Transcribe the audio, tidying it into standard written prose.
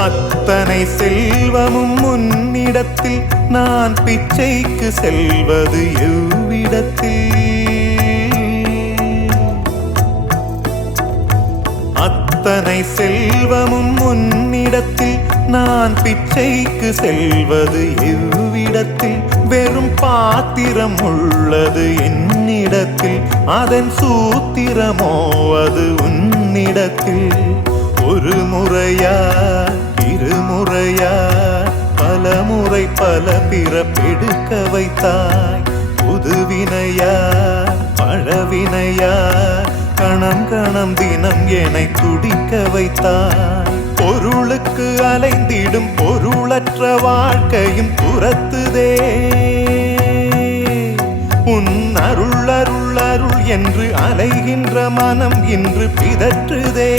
அத்தனை செல்வமும் உன்னிடத்தில் நான் பிச்சைக்கு செல்வது எவ்விடத்தில்? அத்தனை செல்வமும் உன்னிடத்தில் நான் பிச்சைக்கு செல்வது எவ்விடத்தில்? வெறும் பாத்திரம் உள்ளது என்னிடத்தில், அதன் சூத்திரமோ அது உன்னிடத்தில். ஒரு முறையா இருமுறையா பல முறை பல பிறப்பெடுக்க வைத்தாய். புதுவினையா பழவினையா கணம் கணம் தினம் என்னை துடிக்க வைத்தாய். பொருளுக்கு அலைந்திடும் பொருளற்ற வாழ்க்கையும் துரத்துதே. உன் அருள் அருள் அருள் என்று அலைகின்ற மனம் இன்று பிதற்றுதே.